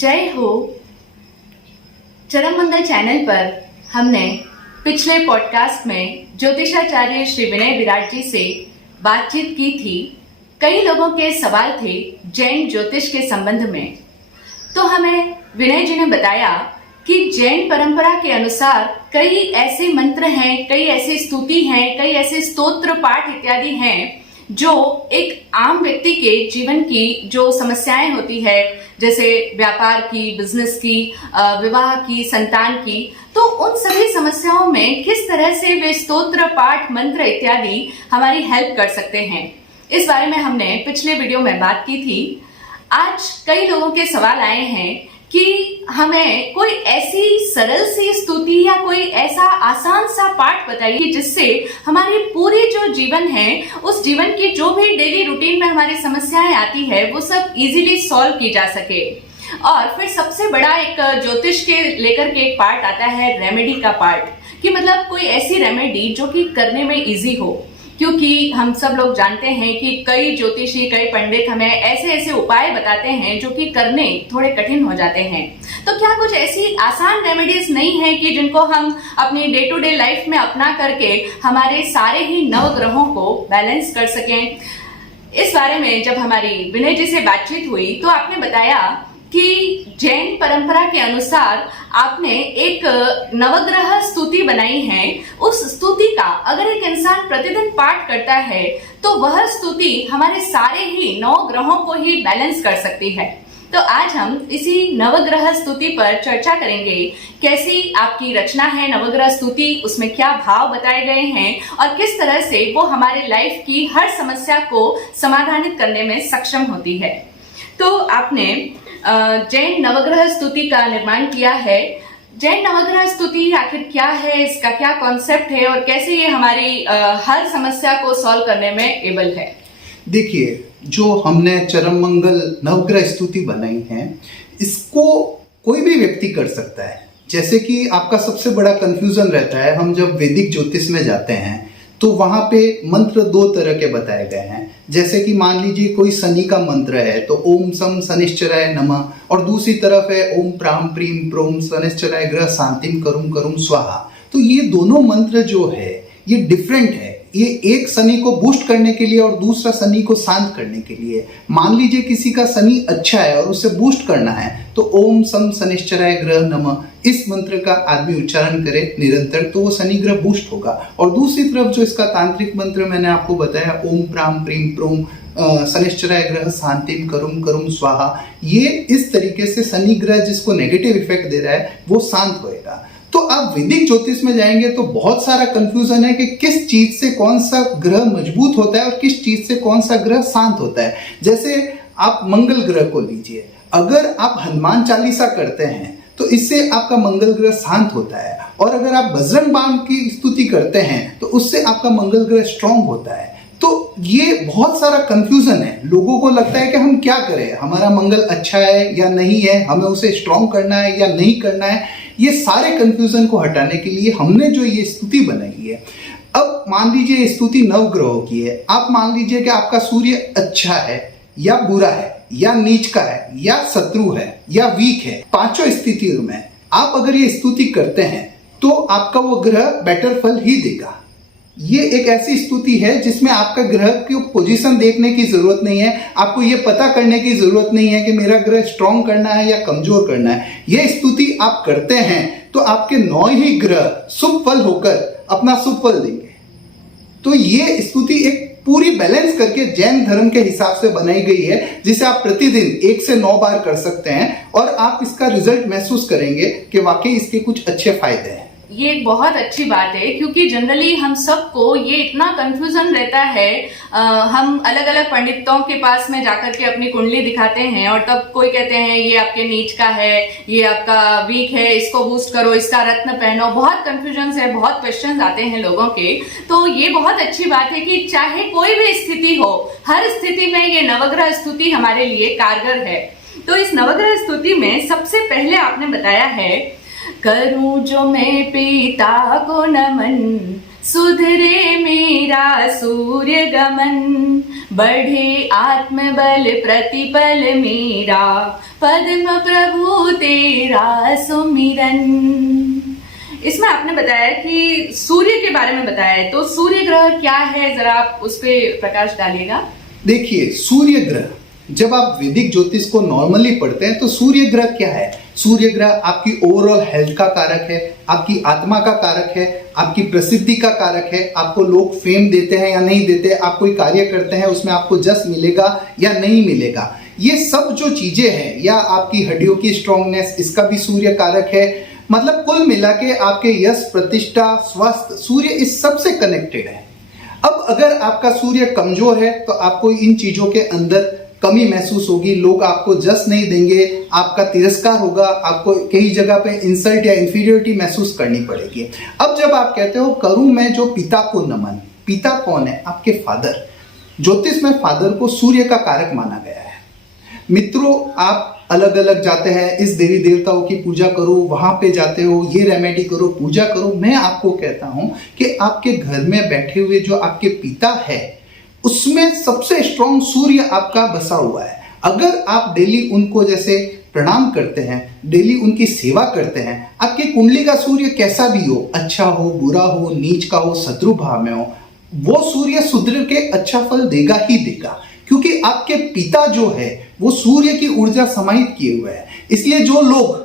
जय हो। चरम मंगल चैनल पर हमने पिछले पॉडकास्ट में ज्योतिषाचार्य श्री विनय विराट जी से बातचीत की थी। कई लोगों के सवाल थे जैन ज्योतिष के संबंध में। तो हमें विनय जी ने बताया कि जैन परंपरा के अनुसार कई ऐसे मंत्र हैं, कई ऐसी स्तुति हैं, कई ऐसे स्तोत्र पाठ इत्यादि हैं जो एक आम व्यक्ति के जीवन की जो समस्याएं होती है, जैसे व्यापार की, बिजनेस की, विवाह की, संतान की, तो उन सभी समस्याओं में किस तरह से वे स्तोत्र पाठ मंत्र इत्यादि हमारी हेल्प कर सकते हैं, इस बारे में हमने पिछले वीडियो में बात की थी। आज कई लोगों के सवाल आए हैं कि हमें कोई ऐसी सरल सी स्तुति या कोई ऐसा आसान सा पाठ बताइए जिससे हमारी पूरी जो जीवन है, उस जीवन की जो भी डेली रूटीन में हमारी समस्याएं आती है वो सब इजीली सॉल्व की जा सके। और फिर सबसे बड़ा एक ज्योतिष के लेकर के एक पार्ट आता है रेमेडी का पार्ट, कि मतलब कोई ऐसी रेमेडी जो कि करने में इजी हो, क्योंकि हम सब लोग जानते हैं कि कई ज्योतिषी, कई पंडित हमें ऐसे ऐसे उपाय बताते हैं जो कि करने थोड़े कठिन हो जाते हैं। तो क्या कुछ ऐसी आसान रेमेडीज नहीं है कि जिनको हम अपनी डे टू डे लाइफ में अपना करके हमारे सारे ही नवग्रहों को बैलेंस कर सकें? इस बारे में जब हमारी विनय जी से बातचीत हुई तो आपने बताया कि जैन परंपरा के अनुसार आपने एक नवग्रह स्तुति बनाई है। उस स्तुति का अगर एक इंसान प्रतिदिन पाठ करता है तो वह स्तुति हमारे सारे ही 9 ग्रहों को ही बैलेंस कर सकती है। तो आज हम इसी नवग्रह स्तुति पर चर्चा करेंगे। कैसी आपकी रचना है नवग्रह स्तुति, उसमें क्या भाव बताए गए हैं और किस तरह से वो हमारे लाइफ की हर समस्या को समाधानित करने में सक्षम होती है। तो आपने जैन नवग्रह स्तुति का निर्माण किया है। जैन नवग्रह स्तुति आखिर क्या है, इसका क्या कॉन्सेप्ट है और कैसे ये हमारी हर समस्या को सॉल्व करने में एबल है? देखिए, जो हमने चरम मंगल नवग्रह स्तुति बनाई है, इसको कोई भी व्यक्ति कर सकता है। जैसे कि आपका सबसे बड़ा कंफ्यूजन रहता है, हम जब वैदिक ज्योतिष में जाते हैं तो वहां पे मंत्र 2 तरह के बताए गए हैं। जैसे कि मान लीजिए कोई शनि का मंत्र है तो ओम सम शनिश्चराय नमः, और दूसरी तरफ है ओम प्राम प्रीम प्रोम शनिश्चराय ग्रह शांतिम करुम करुम स्वाहा। तो ये दोनों मंत्र जो है ये डिफरेंट है। ये एक शनि को बूस्ट करने के लिए और दूसरा शनि को शांत करने के लिए। मान लीजिए किसी का शनि अच्छा है और उसे बूस्ट करना है तो ओम सम शनिश्चराय ग्रह नमः, इस मंत्र का आदमी उच्चारण करे निरंतर तो वो शनि ग्रह बूस्ट होगा। और दूसरी तरफ जो इसका तांत्रिक मंत्र मैंने आपको बताया, ओम प्राम प्रीम प्रोम शनिश्चराय ग्रह शांतिम करुम करुम स्वाहा, ये इस तरीके से शनि ग्रह जिसको नेगेटिव इफेक्ट दे रहा है वो शांत होएगा। तो आप वैदिक ज्योतिष में जाएंगे तो बहुत सारा कंफ्यूजन है कि किस चीज से कौन सा ग्रह मजबूत होता है और किस चीज से कौन सा ग्रह शांत होता है। जैसे आप मंगल ग्रह को लीजिए, अगर आप हनुमान चालीसा करते हैं तो इससे आपका मंगल ग्रह शांत होता है, और अगर आप बजरंग बाण की स्तुति करते हैं तो उससे आपका मंगल ग्रह स्ट्रांग होता है। तो ये बहुत सारा कंफ्यूजन है। लोगों को लगता है कि हम क्या करें, हमारा मंगल अच्छा है या नहीं है, हमें उसे स्ट्रांग करना है या नहीं करना है। ये सारे कंफ्यूजन को हटाने के लिए हमने जो ये स्तुति बनाई है। अब मान लीजिए ये स्तुति 9 ग्रहों की है। आप मान लीजिए कि आपका सूर्य अच्छा है या बुरा है या नीच का है या शत्रु है या वीक है, 5 स्थितियों में आप अगर ये स्तुति करते हैं तो आपका वो ग्रह बेटर फल ही देगा। ये एक ऐसी स्तुति है जिसमें आपका ग्रह की पोजीशन देखने की जरूरत नहीं है, आपको ये पता करने की जरूरत नहीं है कि मेरा ग्रह स्ट्रांग करना है या कमजोर करना है। ये स्तुति आप करते हैं तो आपके 9 ही ग्रह शुभ फल होकर अपना शुभ फल देंगे। तो ये स्तुति एक पूरी बैलेंस करके जैन धर्म के हिसाब से बनाई गई है, जिसे आप प्रतिदिन 1 से 9 बार कर सकते हैं और आप इसका रिजल्ट महसूस करेंगे कि वाकई इसके कुछ अच्छे फायदे हैं। ये एक बहुत अच्छी बात है, क्योंकि जनरली हम सबको ये इतना कंफ्यूजन रहता है। हम अलग अलग पंडितों के पास में जाकर के अपनी कुंडली दिखाते हैं और तब कोई कहते हैं ये आपके नीच का है, ये आपका वीक है, इसको बूस्ट करो, इसका रत्न पहनो। बहुत कंफ्यूजन है, बहुत क्वेश्चंस आते हैं लोगों के। तो ये बहुत अच्छी बात है कि चाहे कोई भी स्थिति हो, हर स्थिति में ये नवग्रह स्तुति हमारे लिए कारगर है। तो इस नवग्रह स्तुति में सबसे पहले आपने बताया है, करूं जो मैं पिता को नमन, सुधरे मेरा सूर्य गमन, बढ़े आत्मबल प्रतिपल मेरा, पद्म प्रभु तेरा सुमिरन। इसमें आपने बताया कि सूर्य के बारे में बताया है, तो सूर्य ग्रह क्या है, जरा आप उस पर प्रकाश डालिएगा। देखिए, सूर्य ग्रह, जब आप वैदिक ज्योतिष को नॉर्मली पढ़ते हैं तो सूर्य ग्रह क्या है? सूर्य ग्रह आपकी ओवरऑल हेल्थ का कारक है, आपकी आत्मा का कारक है, आपकी प्रसिद्धि का कारक है। आपको लोग फेम देते हैं या नहीं देते, आप कोई कार्य करते हैं उसमें आपको जस मिलेगा या नहीं मिलेगा, ये सब जो चीजें हैं, या आपकी हड्डियों की स्ट्रांगनेस, इसका भी सूर्य कारक है। मतलब कुल मिला के आपके यश, प्रतिष्ठा, स्वास्थ्य, सूर्य इस सब से कनेक्टेड है। अब अगर आपका सूर्य कमजोर है तो आपको इन चीजों के अंदर कमी महसूस होगी, लोग आपको जस नहीं देंगे, आपका तिरस्कार होगा, आपको कई जगह पे इंसल्ट या इंफीरियरिटी महसूस करनी पड़ेगी। अब जब आप कहते हो करूं मैं जो पिता को नमन, पिता कौन है? आपके फादर। ज्योतिष में फादर को सूर्य का कारक माना गया है। मित्रों, आप अलग अलग जाते हैं, इस देवी देवताओं की पूजा करो, वहां पे जाते हो, ये रेमेडी करो, पूजा करो। मैं आपको कहता हूं कि आपके घर में बैठे हुए जो आपके पिता है, उसमें सबसे स्ट्रॉन्ग सूर्य आपका बसा हुआ है। अगर आप डेली उनको जैसे प्रणाम करते हैं, डेली उनकी सेवा करते हैं, आपकी कुंडली का सूर्य कैसा भी हो, अच्छा हो, बुरा हो, नीच का हो, शत्रु भाव में हो, वो सूर्य सुदृढ़ के अच्छा फल देगा ही देगा, क्योंकि आपके पिता जो है वो सूर्य की ऊर्जा समाहित किए हुए है। इसलिए जो लोग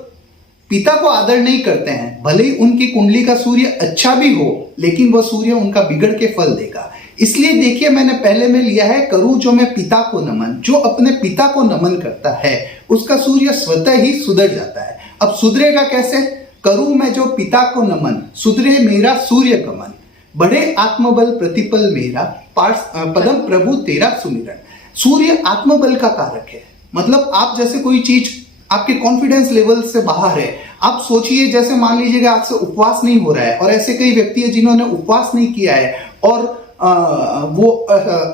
पिता को आदर नहीं करते हैं, भले ही उनकी कुंडली का सूर्य अच्छा भी हो, लेकिन वह सूर्य उनका बिगड़ के फल देगा। इसलिए देखिए, मैंने पहले में लिया है करूं जो मैं पिता को नमन। जो अपने पिता को नमन करता है उसका सूर्य स्वतः ही सुधर जाता है। अब सुधरेगा कैसे? करूं मैं जो पिता को नमन, सुधरे मेरा सूर्य गमन, बढ़े आत्मबल प्रतिपल मेरा, पदम प्रभु तेरा सुमिरन। सूर्य आत्मबल का कारक है। मतलब आप जैसे कोई चीज आपके कॉन्फिडेंस लेवल से बाहर है, आप सोचिए, जैसे मान लीजिएगा आज से उपवास नहीं हो रहा है, और ऐसे कई व्यक्ति है जिन्होंने उपवास नहीं किया है और वो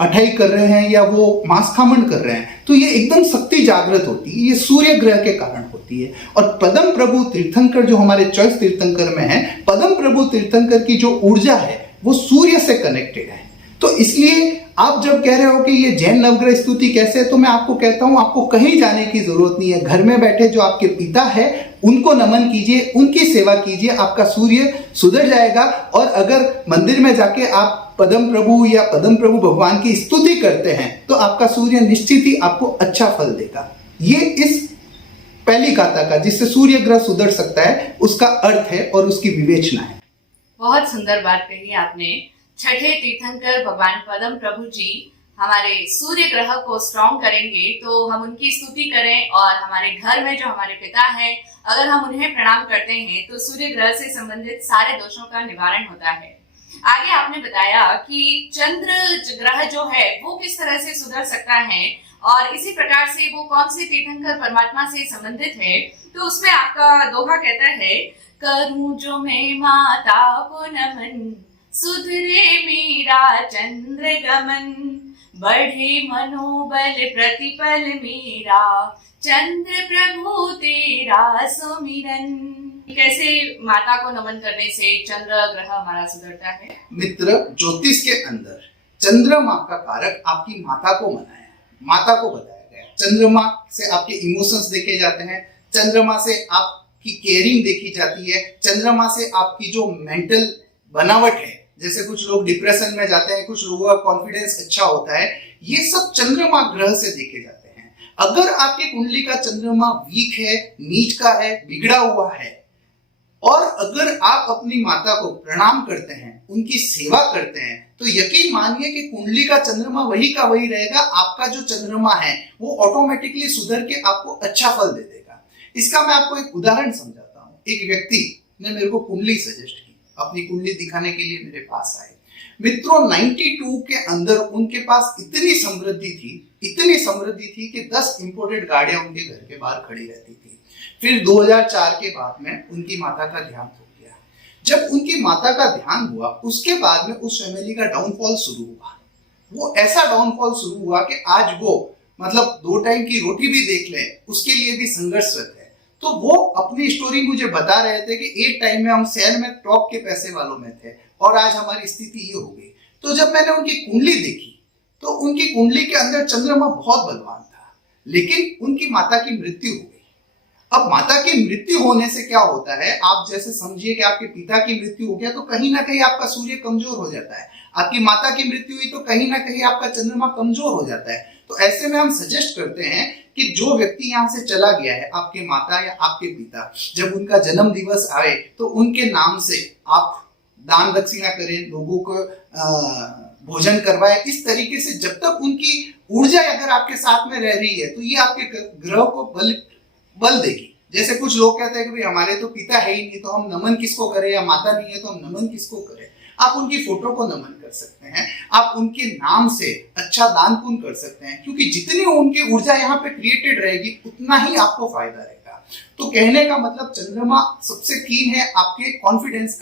अठाई कर रहे हैं या वो मांस खामन कर रहे हैं, तो ये एकदम शक्ति जागृत होती है। ये सूर्य ग्रह के कारण होती है। और पदम प्रभु तीर्थंकर जो हमारे चॉइस तीर्थंकर में है, पदम प्रभु तीर्थंकर की जो ऊर्जा है वो सूर्य से कनेक्टेड है। तो इसलिए आप जब कह रहे हो कि ये जैन नवग्रह स्तुति कैसे है, तो मैं आपको कहता हूं आपको कहीं जाने की जरूरत नहीं है। घर में बैठे जो आपके पिता है उनको नमन कीजिए, उनकी सेवा कीजिए, आपका सूर्य सुधर जाएगा। और अगर मंदिर में जाके आप पदम प्रभु या पदम प्रभु भगवान की स्तुति करते हैं तो आपका सूर्य निश्चित ही आपको अच्छा फल देगा। ये इस पहली गाथा का, जिससे सूर्य ग्रह सुधर सकता है, उसका अर्थ है और उसकी विवेचना है। बहुत सुंदर बात कही आपने। छठे तीर्थंकर भगवान पदम प्रभु जी हमारे सूर्य ग्रह को स्ट्रॉन्ग करेंगे तो हम उनकी स्तुति करें, और हमारे घर में जो हमारे पिता हैं अगर हम उन्हें प्रणाम करते हैं तो सूर्य ग्रह से संबंधित सारे दोषों का निवारण होता है। आगे आपने बताया कि चंद्र ग्रह जो है वो किस तरह से सुधर सकता है, और इसी प्रकार से वो कौन से तीर्थंकर परमात्मा से संबंधित है। तो उसमें आपका दोहा कहता है, करूं जो मैं माता को नमन, सुधरे मेरा चंद्र गमन, बढ़े मनोबल प्रतिपल मेरा, चंद्र प्रभु तेरा सुमिरन। कैसे माता को नमन करने से चंद्र ग्रह हमारा सुधरता है? मित्र, ज्योतिष के अंदर चंद्रमा का कारक आपकी माता को मनाया है, माता को बताया गया। चंद्रमा से आपके इमोशंस देखे जाते हैं, चंद्रमा से आपकी केयरिंग देखी जाती है, चंद्रमा से आपकी जो मेंटल बनावट है, जैसे कुछ लोग डिप्रेशन में जाते हैं, कुछ लोगों का कॉन्फिडेंस अच्छा होता है, ये सब चंद्रमा ग्रह से देखे जाते हैं। अगर आपकी कुंडली का चंद्रमा वीक है, नीच का है, बिगड़ा हुआ है, और अगर आप अपनी माता को प्रणाम करते हैं, उनकी सेवा करते हैं, तो यकीन मानिए कि कुंडली का चंद्रमा वही का वही रहेगा। आपका जो चंद्रमा है वो ऑटोमेटिकली सुधर के आपको अच्छा फल दे देगा। इसका मैं आपको एक उदाहरण समझाता हूँ। एक व्यक्ति ने मेरे को कुंडली सजेस्ट की, अपनी कुंडली दिखाने के लिए मेरे पास आए। मित्रों, 92 के अंदर उनके पास इतनी समृद्धि थी कि 10 इंपोर्टेड गाड़ियां उनके घर के बाहर खड़ी रहती थी। फिर 2004 के बाद में उनकी माता का ध्यान हो गया। जब उनकी माता का ध्यान हुआ, उसके बाद में उस फैमिली का डाउनफॉल शुरू हुआ। वो ऐसा डाउनफॉल शुरू हुआ कि आज वो मतलब 2 टाइम की रोटी भी देख ले उसके लिए भी संघर्षरत है। तो वो अपनी स्टोरी मुझे बता रहे थे कि एक टाइम में हम शहर में टॉप के पैसे वालों में थे, और आज हमारी स्थिति ये हो गई। तो जब मैंने उनकी कुंडली देखी तो उनकी कुंडली के अंदर चंद्रमा बहुत बलवान था, लेकिन उनकी माता की मृत्यु हो गई। अब माता की मृत्यु होने से क्या होता है, आप जैसे समझिए कि आपके पिता की मृत्यु हो गया तो कहीं ना कहीं आपका सूर्य कमजोर हो जाता है। आपकी माता की मृत्यु हुई तो कहीं ना कहीं आपका चंद्रमा कमजोर हो जाता है। तो ऐसे में हम सजेस्ट करते हैं कि जो व्यक्ति यहाँ से चला गया है, आपके माता या आपके पिता, जब उनका जन्म दिवस आए तो उनके नाम से आप दान दक्षिणा करें, लोगों को भोजन करवाएं। इस तरीके से जब तक उनकी ऊर्जा अगर आपके साथ में रह रही है तो ये आपके ग्रह को बल देगी। जैसे कुछ लोग कहते हैं कि भाई हमारे तो पिता है ही नहीं तो हम नमन किसको करें, या माता नहीं है तो हम नमन किसको करें। आप उनकी फोटो को नमन कर सकते हैं, आप उनके नाम से अच्छा दान पुण्य कर सकते हैं, क्योंकि जितनी उनकी ऊर्जा यहाँ पे क्रिएटेड रहेगी उतना ही आपको फायदा रहेगा। तो कहने का मतलब चंद्रमा सबसे कीन है आपके कॉन्फिडेंस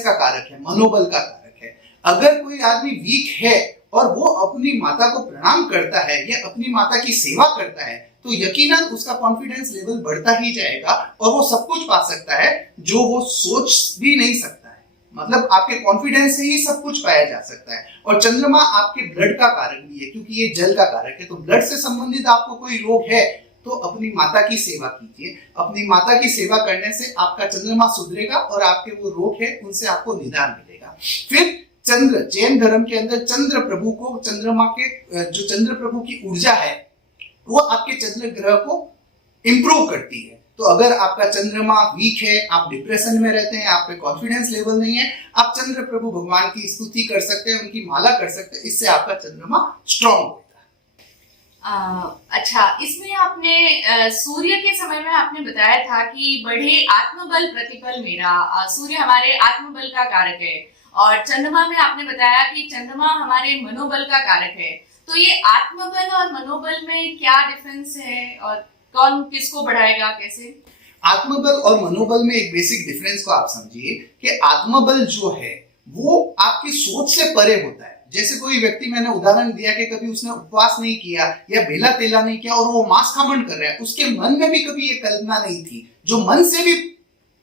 का कारक है, मनोबल का कारक है। अगर कोई आदमी वीक है और वो अपनी माता को प्रणाम करता है या अपनी माता की सेवा करता है तो यकीनन उसका कॉन्फिडेंस लेवल बढ़ता ही जाएगा और वो सब कुछ पा सकता है जो वो सोच भी नहीं सकता है। मतलब आपके कॉन्फिडेंस से ही सब कुछ पाया जा सकता है। और चंद्रमा आपके ब्लड का कारक भी है, क्योंकि ये जल का कारक है। तो ब्लड से संबंधित आपको कोई रोग है तो अपनी माता की सेवा कीजिए। अपनी माता की सेवा करने से आपका चंद्रमा सुधरेगा और आपके वो रोग है उनसे आपको निदान मिलेगा। फिर चंद्र, जैन धर्म के अंदर चंद्र प्रभु को, चंद्रमा के जो चंद्र प्रभु की ऊर्जा है वो आपके चंद्र ग्रह को इंप्रूव करती है। तो अगर आपका चंद्रमा वीक है, आप डिप्रेशन में रहते हैं, आप पे कॉन्फिडेंस लेवल नहीं है, आप चंद्र प्रभु भगवान की स्तुति कर सकते हैं, उनकी माला कर सकते हैं। इससे आपका चंद्रमा स्ट्रांग होता है। अच्छा, इसमें आपने सूर्य के समय में आपने बताया था कि बढ़े आत्मबल प्रतिपल मेरा, सूर्य हमारे आत्मबल का कारक है, और चंद्रमा में आपने बताया कि चंद्रमा हमारे मनोबल का कारक है। तो ये आत्मबल और मनोबल में क्या डिफरेंस है और कौन किसको बढ़ाएगा, कैसे? आत्मबल और मनोबल में एक बेसिक डिफरेंस को आप समझिए कि आत्मबल जो है वो आपकी सोच से परे होता है। जैसे कोई व्यक्ति, मैंने उदाहरण दिया कि कभी उसने उपवास नहीं किया या बेला तेला नहीं किया और वो मांस खामन कर रहा है, उसके मन में भी कभी ये कल्पना नहीं थी। जो मन से भी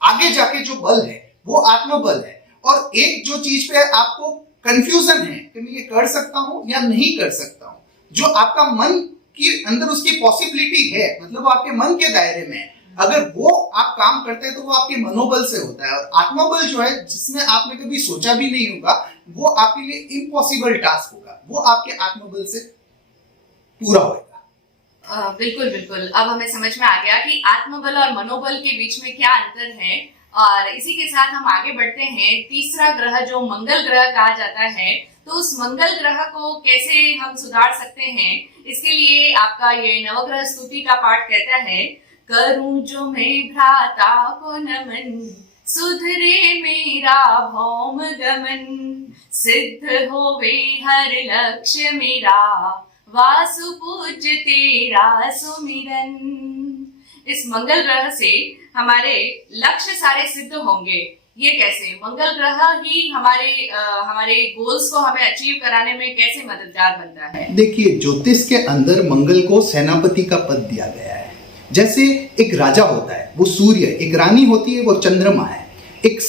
आगे जाके जो बल है वो आत्मबल है। और एक जो चीज पे आपको कंफ्यूजन है कि मैं ये कर सकता हूं या नहीं कर सकता हूं, जो आपका मन की अंदर उसकी पॉसिबिलिटी है, मतलब वो आपके मन के दायरे में है, अगर वो आप काम करते हैं तो वो आपके मनोबल से होता है। और आत्मबल जो है, जिसमें आपने कभी सोचा भी नहीं होगा, वो आपके लिए इम्पॉसिबल टास्क होगा, वो आपके आत्मबल से पूरा होगा। बिल्कुल बिल्कुल, अब हमें समझ में आ गया कि आत्मबल और मनोबल के बीच में क्या अंतर है। और इसी के साथ हम आगे बढ़ते हैं। तीसरा ग्रह जो मंगल ग्रह कहा जाता है, तो उस मंगल ग्रह को कैसे हम सुधार सकते हैं, इसके लिए आपका ये नवग्रह स्तुति का पाठ कहता है, करूं जो मैं भ्राता को नमन, सुधरे मेरा भौम गमन, सिद्ध होवे हर लक्ष्य मेरा, वासु पूज्य तेरा सुमिरन। इस मंगल ग्रह से हमारे लक्ष्य सारे सिद्ध होंगे। ये कैसे? मंगल ग्रह ही हमारे गोल्स को हमें अचीव कराने में कैसे मददगार बनता है? देखिए, ज्योतिष के अंदर मंगल को सेनापति का पद दिया गया है। जैसे एक राजा होता है वो सूर्य, एक रानी होती है वो चंद्रमा है, एक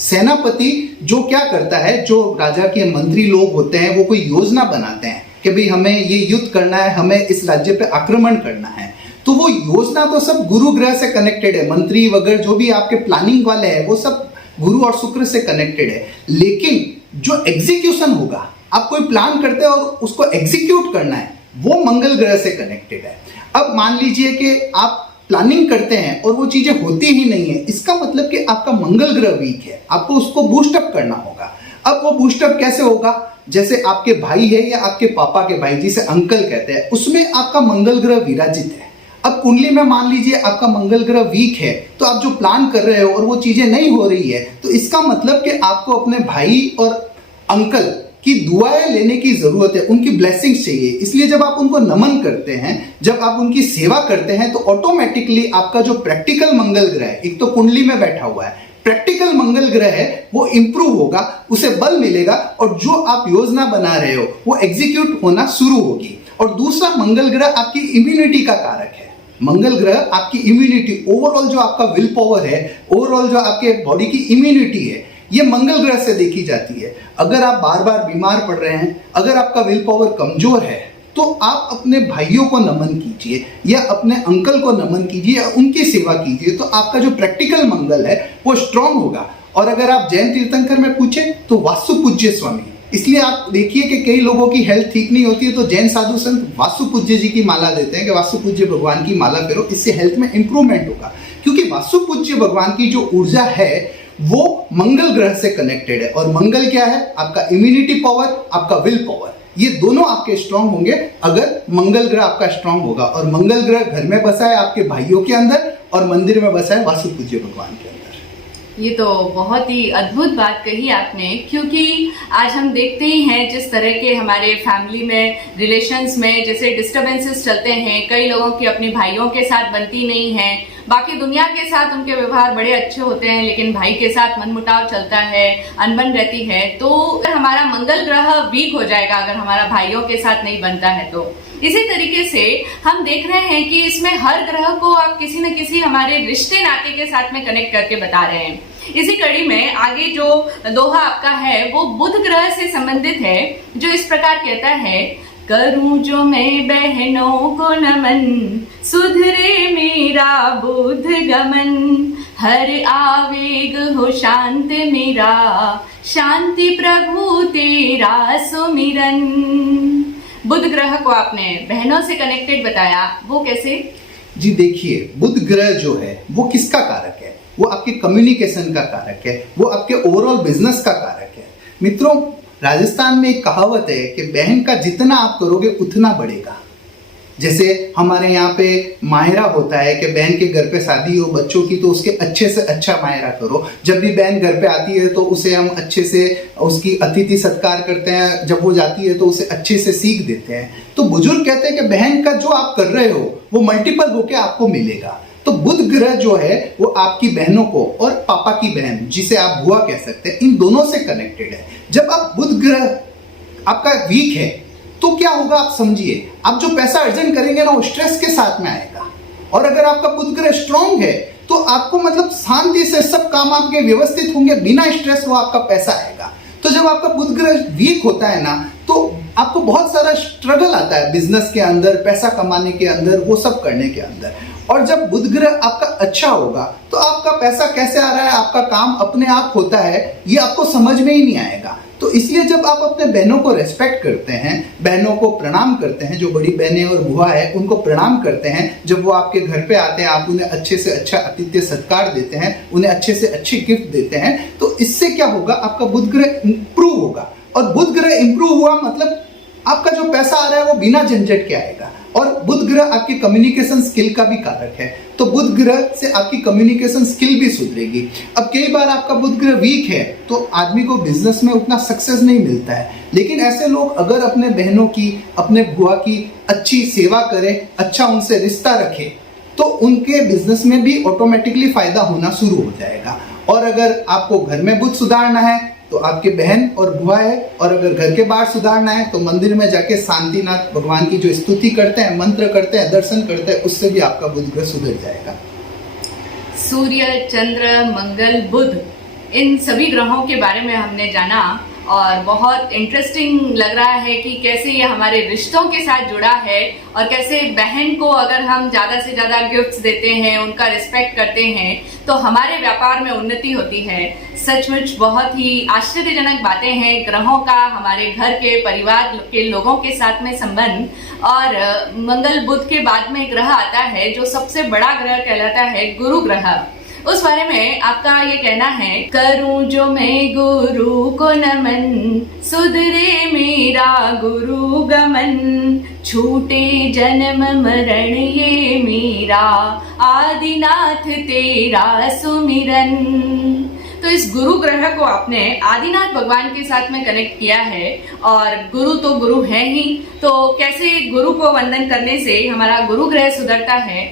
सेनापति जो क्या करता है, जो राजा के मंत्री लोग होते हैं वो कोई योजना बनाते हैं कि भाई हमें ये युद्ध करना है, हमें इस राज्य पे आक्रमण करना है। तो वो योजना तो सब गुरु ग्रह से कनेक्टेड है, मंत्री वगैरह जो भी आपके प्लानिंग वाले हैं वो सब गुरु और शुक्र से कनेक्टेड है। लेकिन जो एग्जीक्यूशन होगा, आप कोई प्लान करते हैं और उसको एग्जीक्यूट करना है, वो मंगल ग्रह से कनेक्टेड है। अब मान लीजिए कि आप प्लानिंग करते हैं और वो चीजें होती ही नहीं है, इसका मतलब कि आपका मंगल ग्रह वीक है, आपको उसको बूस्टअप करना होगा। अब वो बूस्टअप कैसे होगा? जैसे आपके भाई है या आपके पापा के भाई, जिसे अंकल कहते हैं, उसमें आपका मंगल ग्रह विराजित है। अब कुंडली में मान लीजिए आपका मंगल ग्रह वीक है, तो आप जो प्लान कर रहे हो और वो चीजें नहीं हो रही है, तो इसका मतलब कि आपको अपने भाई और अंकल की दुआएं लेने की जरूरत है, उनकी ब्लेसिंग्स चाहिए। इसलिए जब आप उनको नमन करते हैं, जब आप उनकी सेवा करते हैं, तो ऑटोमेटिकली आपका जो प्रैक्टिकल मंगल ग्रह है, एक तो कुंडली में बैठा हुआ है, प्रैक्टिकल मंगल ग्रह है, वो इंप्रूव होगा, उसे बल मिलेगा और जो आप योजना बना रहे हो वो एग्जीक्यूट होना शुरू होगी। और दूसरा, मंगल ग्रह आपकी इम्यूनिटी का कारक है। मंगल ग्रह आपकी इम्यूनिटी, ओवरऑल जो आपका विल पावर है, ओवरऑल जो आपके बॉडी की इम्यूनिटी है, ये मंगल ग्रह से देखी जाती है। अगर आप बार बार बीमार पड़ रहे हैं, अगर आपका विल पावर कमजोर है, तो आप अपने भाइयों को नमन कीजिए या अपने अंकल को नमन कीजिए या उनकी सेवा कीजिए, तो आपका जो प्रैक्टिकल मंगल है वो स्ट्रांग होगा। और अगर आप जैन तीर्थंकर में पूछें तो वास्तु पूज्य स्वामी, इसलिए आप देखिए कि कई लोगों की हेल्थ ठीक नहीं होती है तो जैन साधु संत वास्तु पूज्य जी की माला देते हैं कि वास्तु पूज्य भगवान की माला फेरो, इससे हेल्थ में इंप्रूवमेंट होगा। क्योंकि वास्तु पूज्य भगवान की जो ऊर्जा है वो मंगल ग्रह से कनेक्टेड है। और मंगल क्या है? आपका इम्यूनिटी पावर, आपका विल पावर, ये दोनों आपके स्ट्रांग होंगे अगर मंगल ग्रह आपका स्ट्रांग होगा। और मंगल ग्रह घर में बसा है आपके भाइयों के अंदर और मंदिर में बसा है वास्तु पूज्य भगवान के अंदर। ये तो बहुत ही अद्भुत बात कही आपने, क्योंकि आज हम देखते ही हैं जिस तरह के हमारे फैमिली में रिलेशंस में जैसे डिस्टर्बेंसेस चलते हैं, कई लोगों की अपने भाइयों के साथ बनती नहीं है, बाकी दुनिया के साथ उनके व्यवहार बड़े अच्छे होते हैं लेकिन भाई के साथ मनमुटाव चलता है, अनबन रहती है। तो अगर हमारा मंगल ग्रह वीक हो जाएगा अगर हमारा भाइयों के साथ नहीं बनता है तो। इसी तरीके से हम देख रहे हैं कि इसमें हर ग्रह को आप किसी न किसी हमारे रिश्ते नाते के साथ में कनेक्ट करके बता रहे हैं। इसी कड़ी में आगे जो दोहा आपका है वो बुध ग्रह से संबंधित है, जो इस प्रकार कहता है, करूं जो मैं बहनों को नमन, सुधरे मेरा बुध गमन, हर आवेग हो शांत मेरा, शांति प्रभु तेरा सुमिरन। बुध ग्रह को आपने बहनों से कनेक्टेड बताया, वो कैसे? जी देखिए, बुध ग्रह जो है वो किसका कारक है? वो आपके कम्युनिकेशन का कारक है, वो आपके ओवरऑल बिजनेस का कारक है। मित्रों, राजस्थान में एक कहावत है कि बहन का जितना आप करोगे उतना बढ़ेगा। जैसे हमारे यहाँ पे मायरा होता है कि बहन के घर पे शादी हो बच्चों की तो उसके अच्छे से अच्छा मायरा करो। जब भी बहन घर पे आती है तो उसे हम अच्छे से उसकी अतिथि सत्कार करते हैं, जब वो जाती है तो उसे अच्छे से सीख देते हैं। तो बुजुर्ग कहते हैं कि बहन का जो आप कर रहे हो वो मल्टीपल होके आपको मिलेगा। तो बुध ग्रह जो है वो आपकी बहनों को और पापा की बहन जिसे आप बुआ कह सकते हैं, इन दोनों से कनेक्टेड है। जब आप बुध ग्रह आपका वीक है तो क्या होगा आप समझिए, आप जो पैसा अर्जन करेंगे ना वो स्ट्रेस के साथ में आएगा। और अगर आपका बुध ग्रह स्ट्रांग है तो आपको मतलब शांति से सब काम आपके व्यवस्थित होंगे, बिना स्ट्रेस वो आपका पैसा आएगा। तो जब आपका बुध ग्रह वीक होता है ना तो आपको बहुत सारा स्ट्रगल आता है बिजनेस के अंदर, पैसा कमाने के अंदर, वो सब करने के अंदर। और जब बुध ग्रह आपका अच्छा होगा तो आपका पैसा कैसे आ रहा है, आपका काम अपने आप होता है, ये आपको समझ में ही नहीं आएगा। तो इसलिए जब आप अपने बहनों को रेस्पेक्ट करते हैं, बहनों को प्रणाम करते हैं, जो बड़ी बहनें और बुआ है उनको प्रणाम करते हैं, जब वो आपके घर पे आते हैं आप उन्हें अच्छे से अच्छा आतिथ्य सत्कार देते हैं, उन्हें अच्छे से अच्छे गिफ्ट देते हैं, तो इससे क्या होगा, आपका बुध ग्रह इंप्रूव होगा। और बुध ग्रह इंप्रूव हुआ मतलब आपका जो पैसा आ रहा है वो बिना झंझट के आएगा। और बुध ग्रह आपकी कम्युनिकेशन स्किल का भी कारक है, तो बुध ग्रह से आपकी कम्युनिकेशन स्किल भी सुधरेगी। अब कई बार आपका बुध ग्रह वीक है तो आदमी को बिजनेस में उतना सक्सेस नहीं मिलता है, लेकिन ऐसे लोग अगर अपने बहनों की, अपने बुआ की अच्छी सेवा करें, अच्छा उनसे रिश्ता रखें, तो उनके बिजनेस में भी ऑटोमेटिकली फायदा होना शुरू हो जाएगा। और अगर आपको घर में बुध सुधारना है तो आपके बहन और बुआ है, और अगर घर के बाहर सुधारना है तो मंदिर में जाके शांतिनाथ भगवान की जो स्तुति करते हैं, मंत्र करते हैं, दर्शन करते हैं, उससे भी आपका बुध ग्रह सुधर जाएगा। सूर्य, चंद्र, मंगल, बुध, इन सभी ग्रहों के बारे में हमने जाना और बहुत इंटरेस्टिंग लग रहा है कि कैसे ये हमारे रिश्तों के साथ जुड़ा है और कैसे बहन को अगर हम ज़्यादा से ज़्यादा गिफ्ट्स देते हैं, उनका रिस्पेक्ट करते हैं तो हमारे व्यापार में उन्नति होती है। सचमुच बहुत ही आश्चर्यजनक बातें हैं ग्रहों का हमारे घर के परिवार के लोगों के साथ में संबंध। और मंगल बुध के बाद में ग्रह आता है जो सबसे बड़ा ग्रह कहलाता है गुरु ग्रह। उस बारे में आपका ये कहना है, करूं जो मैं गुरु को नमन, सुधरे मेरा गुरु गमन, छूटे जन्म मरण ये मेरा, आदिनाथ तेरा सुमिरन। तो इस गुरु ग्रह को आपने आदिनाथ भगवान के साथ में कनेक्ट किया है, और गुरु तो गुरु है ही, तो कैसे गुरु को वंदन करने से हमारा गुरु ग्रह सुधरता है?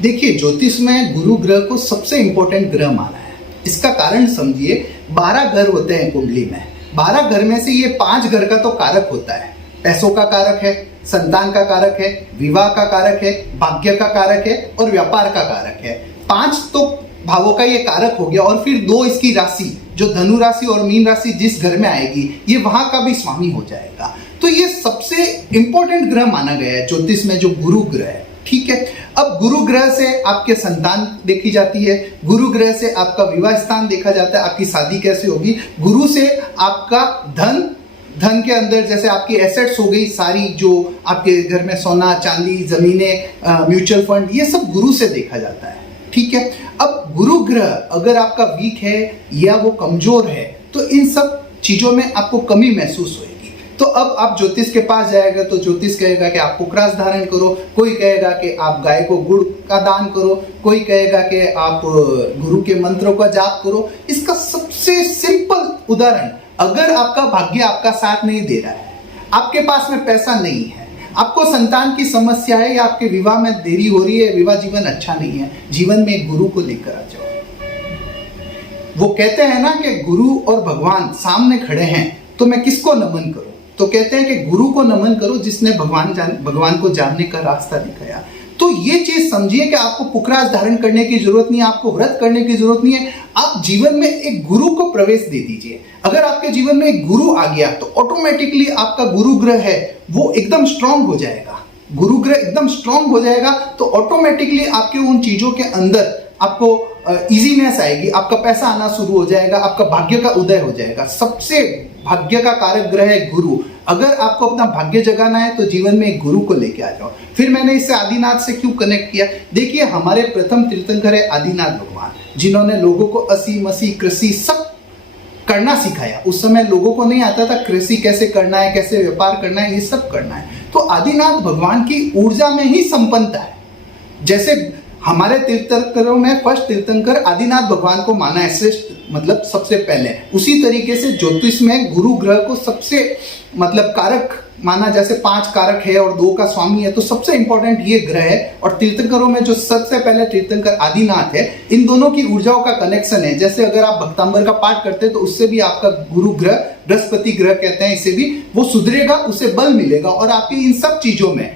देखिए, ज्योतिष में गुरु ग्रह को सबसे इंपॉर्टेंट ग्रह माना है। इसका कारण समझिए, 12 घर होते हैं कुंडली में, 12 घर में से ये 5 घर का तो कारक होता है। पैसों का कारक है, संतान का कारक है, विवाह का कारक है, भाग्य का कारक है और व्यापार का कारक है। 5 तो भावों का ये कारक हो गया, और फिर 2 इसकी राशि जो धनु राशि और मीन राशि जिस घर में आएगी ये वहां का भी स्वामी हो जाएगा। तो ये सबसे इंपॉर्टेंट ग्रह माना गया है ज्योतिष में, जो गुरु ग्रह है। ठीक है, अब गुरु ग्रह से आपके संतान देखी जाती है, गुरु ग्रह से आपका विवाह स्थान देखा जाता है, आपकी शादी कैसे होगी, गुरु से आपका धन के अंदर जैसे आपकी एसेट्स हो गई सारी, जो आपके घर में सोना चांदी जमीनें म्यूचुअल फंड, ये सब गुरु से देखा जाता है। ठीक है, अब गुरु ग्रह अगर आपका वीक है या वो कमजोर है तो इन सब चीजों में आपको कमी महसूस होगी। तो अब आप ज्योतिष के पास जाएगा तो ज्योतिष कहेगा कि आप पुखरास धारण करो, कोई कहेगा कि आप गाय को गुड़ का दान करो, कोई कहेगा कि आप गुरु के मंत्रों का जाप करो। इसका सबसे सिंपल उदाहरण, अगर आपका भाग्य आपका साथ नहीं दे रहा है, आपके पास में पैसा नहीं है, आपको संतान की समस्या है या आपके विवाह में देरी हो रही है, विवाह जीवन अच्छा नहीं है, जीवन में एक गुरु को लेकर आ जाओ। वो कहते हैं ना कि गुरु और भगवान सामने खड़े हैं तो मैं किसको नमन करूं? तो कहते हैं कि गुरु को नमन करो जिसने भगवान को जानने का रास्ता दिखाया। तो ये चीज समझिए कि आपको पुखरास धारण करने की जरूरत नहीं है, आपको व्रत करने की जरूरत नहीं है, आप जीवन में एक गुरु को प्रवेश दे दीजिए। अगर आपके जीवन में एक गुरु आ गया तो ऑटोमेटिकली आपका गुरु ग्रह है वो एकदम स्ट्रांग हो जाएगा। गुरु ग्रह एकदम स्ट्रांग हो जाएगा तो ऑटोमेटिकली आपके उन चीजों के अंदर आपको इजीनेस आएगी, आपका पैसा आना शुरू हो जाएगा, आपका भाग्य का उदय हो जाएगा। सबसे भाग्य का कारक ग्रह है गुरु। अगर आपको अपना भाग्य जगाना है तो जीवन में एक गुरु को लेके आ जाओ। फिर मैंने इससे आदिनाथ से क्यों कनेक्ट किया? देखिए, हमारे प्रथम तीर्थंकर है आदिनाथ भगवान, जिन्होंने लोगों को असी मसी कृषि सब करना सिखाया। उस समय लोगों को नहीं आता था कृषि कैसे करना है, कैसे व्यापार करना है, ये सब करना है। तो आदिनाथ भगवान की ऊर्जा में ही संपन्नता है। जैसे हमारे तीर्थंकरों में फर्स्ट तीर्थंकर आदिनाथ भगवान को माना है श्रेष्ठ, मतलब सबसे पहले। उसी तरीके से ज्योतिष में गुरु ग्रह को सबसे मतलब कारक माना, जैसे 5 कारक है और 2 का स्वामी है, तो सबसे इंपॉर्टेंट ये ग्रह है। और तीर्थंकरों में जो सबसे पहले तीर्थंकर आदिनाथ है, इन दोनों की ऊर्जाओं का कनेक्शन है। जैसे अगर आप भक्तांबर का पाठ करते हैं तो उससे भी आपका गुरु ग्रह, बृहस्पति ग्रह कहते हैं इसे भी, वो सुधरेगा, उसे बल मिलेगा और आपकी इन सब चीजों में,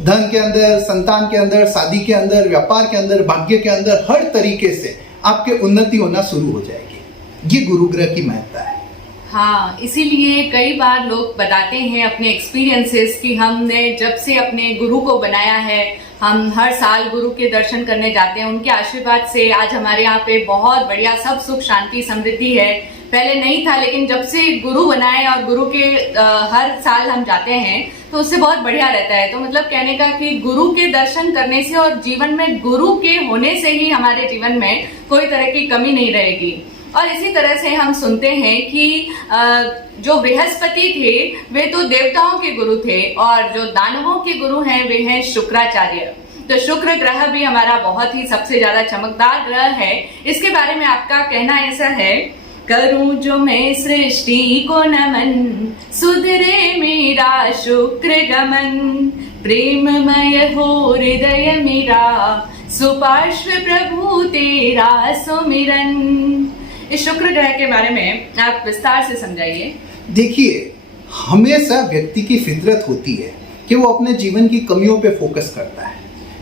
धन के अंदर, संतान के अंदर, शादी के अंदर, व्यापार के अंदर, भाग्य के अंदर, हर तरीके से आपके उन्नति होना शुरू हो जाएगी। ये गुरु ग्रह की महत्ता है। हाँ, इसीलिए कई बार लोग बताते हैं अपने एक्सपीरियंसेस कि हमने जब से अपने गुरु को बनाया है, हम हर साल गुरु के दर्शन करने जाते हैं, उनके आशीर्वाद से आज हमारे यहाँ पे बहुत बढ़िया सब सुख शांति समृद्धि है। पहले नहीं था, लेकिन जब से गुरु बनाए और गुरु के हर साल हम जाते हैं तो उससे बहुत बढ़िया रहता है। तो मतलब कहने का कि गुरु के दर्शन करने से और जीवन में गुरु के होने से ही हमारे जीवन में कोई तरह की कमी नहीं रहेगी। और इसी तरह से हम सुनते हैं कि जो बृहस्पति थे वे तो देवताओं के गुरु थे और जो दानवों के गुरु हैं वे हैं शुक्राचार्य। तो शुक्र ग्रह भी हमारा बहुत ही सबसे ज्यादा चमकदार ग्रह है। इसके बारे में आपका कहना ऐसा है, करूं जो मैं सृष्टि को नमन, सुधरे मेरा शुक्र गमन, प्रेममय हो हृदय मेरा, सुपार्श्व प्रभु तेरा सुमिरन। इस शुक्र ग्रह के बारे में आप विस्तार से समझाइए। देखिए, हमेशा व्यक्ति की फितरत होती है कि वो अपने जीवन की कमियों पे फोकस करता है।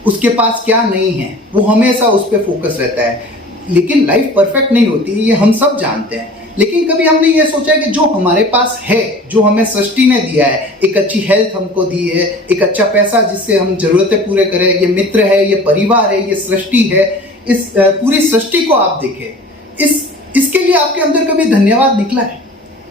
उसके पास क्या नहीं है वो हमेशा उस पे फोकस रहता है। लेकिन लाइफ परफेक्ट नहीं होती, ये हम सब जानते हैं। लेकिन कभी हमने ये सोचा कि जो हमारे पास है, जो हमें सृष्टि ने दिया है, एक अच्छी हेल्थ हमको दी है, एक अच्छा पैसा जिससे हम जरूरतें पूरे करें, ये मित्र है, ये परिवार है, ये सृष्टि है, इस पूरी सृष्टि को आप देखें, इसके लिए आपके अंदर कभी धन्यवाद निकला है?